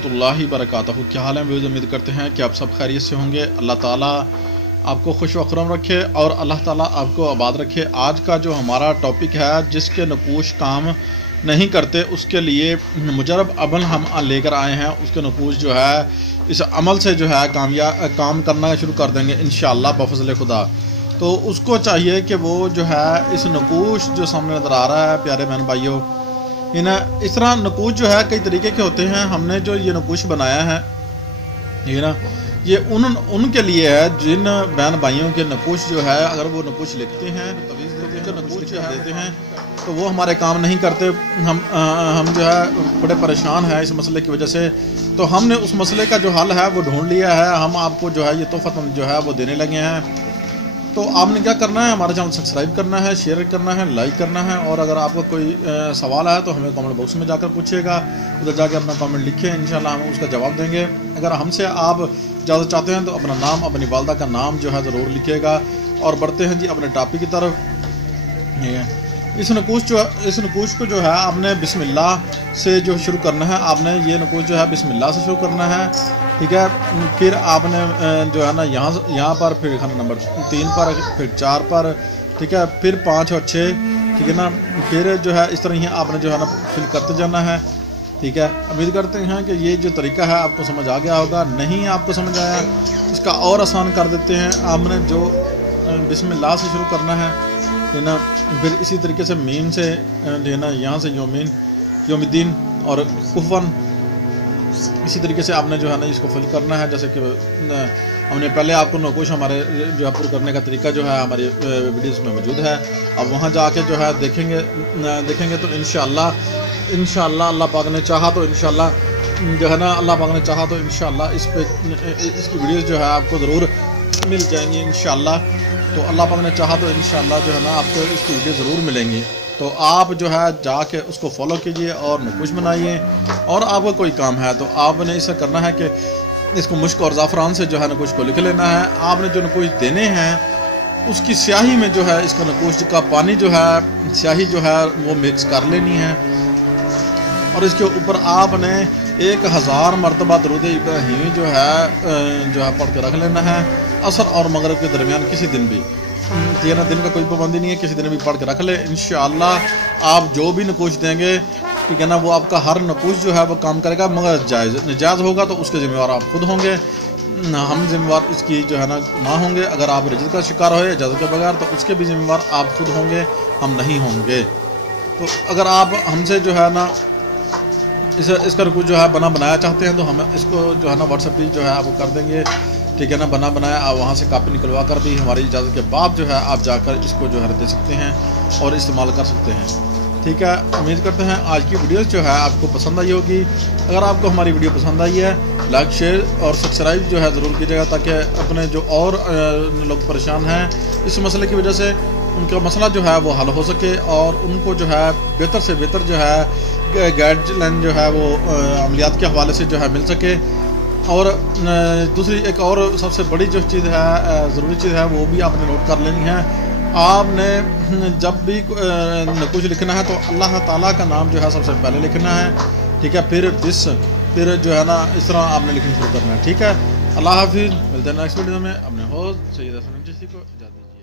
वरहमतुल्लाहि वबरकातुहू। क्या हाल है व्यूअर्स, उम्मीद करते हैं कि आप सब खैरियत से होंगे। अल्लाह ताला आपको खुश व खुर्रम रखे और अल्लाह ताला आपको आबाद रखे। आज का जो हमारा टॉपिक है, जिसके नकूश काम नहीं करते उसके लिए मुजरब अमल हम लेकर आए हैं। उसके नकूश जो है इस अमल से जो है काम करना शुरू कर देंगे इंशाअल्लाह बफज़ल खुदा। तो उसको चाहिए कि वो जो है इस नकूश जो सामने नज़र आ रहा है प्यारे बहन भाइयों, इस तरह नकूश जो है कई तरीके के होते हैं। हमने जो ये नकूश बनाया है ये उनके लिए है जिन बहन भाइयों के नकूश जो है, अगर वो नकूश लिखते हैं तवीज़ देते हैं, नकूश देते हैं तो वो हमारे काम नहीं करते। हम जो है बड़े परेशान हैं इस मसले की वजह से। तो हमने उस मसले का जो हल है वो ढूंढ लिया है। हम आपको जो है ये तोहफ़तन जो है वो देने लगे हैं। तो आपने क्या करना है, हमारा चैनल सब्सक्राइब करना है, शेयर करना है, लाइक करना है। और अगर आपका कोई सवाल है तो हमें कमेंट बॉक्स में जाकर पूछिएगा, उधर जाकर अपना कमेंट लिखें, इंशाल्लाह हम उसका जवाब देंगे। अगर हमसे आप इजाज़त चाहते हैं तो अपना नाम, अपनी वालदा का नाम जो है ज़रूर लिखिएगा। और बढ़ते हैं जी अपने टॉपिक की तरफ। इस नकूश को जो है आपने बिस्मिल्लाह से जो शुरू करना है। आपने ये नकूश जो है बिस्मिल्लाह से शुरू करना है, ठीक है। फिर आपने जो है ना यहाँ पर फिर खाना नंबर 3 पर, फिर 4 पर, ठीक है, फिर 5 और 6, ठीक है ना। फिर जो है इस तरह ही आपने जो है ना फिल करते जाना है, ठीक है। उम्मीद करते हैं कि ये जो तरीका है आपको समझ आ गया होगा। नहीं आपको समझ आया, इसका और आसान कर देते हैं। आपने जो बिस्मिल्लाह से शुरू करना है ना, फिर इसी तरीके से मीम से ना यहाँ से योमिद्दीन और कुफन, इसी तरीके से आपने जो है ना इसको फिल करना है। जैसे कि हमने पहले आपको नकूश हमारे जो है पूरा करने का तरीका जो है हमारी वीडियोस में मौजूद है। अब वहाँ जाके जो है देखेंगे तो इंशाअल्लाह अल्लाह पाक ने चाहा तो इंशाअल्लाह जो है ना इसकी वीडियोस जो है आपको ज़रूर मिल जाएंगी इंशाअल्लाह। तो अल्लाह पाक ने चाहा तो इंशाअल्लाह जो है ना आपको इसकी वीडियो ज़रूर मिलेंगी। तो आप जो है जाके उसको फॉलो कीजिए और नकूश बनाइए। और आपका कोई काम है तो आपने इसे करना है कि इसको मुश्क और ज़ाफ़रान से जो है नकूश को लिख लेना है। आपने जो नकूश देने हैं उसकी स्याही में जो है इसका नकूश का पानी जो है स्याही जो है वो मिक्स कर लेनी है। और इसके ऊपर आपने 1000 मरतबा दरूद इब्राहिमी जो है पढ़ के रख लेना है। असर और मगरिब के दरमियान किसी दिन भी, ठीक है ना, दिन का कोई पाबंदी नहीं है, किसी दिन भी पढ़ के रख ले। इंशाअल्लाह आप जो भी नकूश देंगे, ठीक है ना, वो आपका हर नकूश जो है वो काम करेगा, मगर जायज़ होगा तो उसके ज़िम्मेवार आप खुद होंगे। हम ज़िम्मेवार इसकी जो है ना ना होंगे। अगर आप रिज़्क़ का शिकार होए इजाज़त के बगैर तो उसके भी ज़िम्मेवार आप खुद होंगे, हम नहीं होंगे। तो अगर आप हमसे जो है ना इसका नकूश जो है बनाया चाहते हैं तो हम इसको जो है ना व्हाट्सएप भी जो है आपको कर देंगे, ठीक है ना। बनाया आप वहाँ से कापी निकलवा कर भी हमारी इजाज़त के बाद जो है आप जाकर इसको जो है दे सकते हैं और इस्तेमाल कर सकते हैं, ठीक है। उम्मीद करते हैं आज की वीडियो जो है आपको पसंद आई होगी। अगर आपको हमारी वीडियो पसंद आई है, लाइक, शेयर और सब्सक्राइब जो है ज़रूर कीजिएगा, ताकि अपने जो और लोग परेशान हैं इस मसले की वजह से उनका मसला जो है वो हल हो सके और उनको जो है बेहतर से बेहतर जो है गाइडलाइन जो है वो अमलियात के हवाले से जो है मिल सके। और दूसरी एक और सबसे बड़ी जो चीज़ है, ज़रूरी चीज़ है, वो भी आपने नोट कर लेनी है। आपने जब भी नकूश लिखना है तो अल्लाह ताला का नाम जो है सबसे पहले लिखना है, ठीक है। फिर जो है ना इस तरह आपने लिखना शुरू करना है, ठीक है। अल्लाह हाफिज़, मिलते हैं नेक्स्ट वीडियो में। अपने होस्ट सैयद हसन चिश्ती को इजाज़त दीजिए।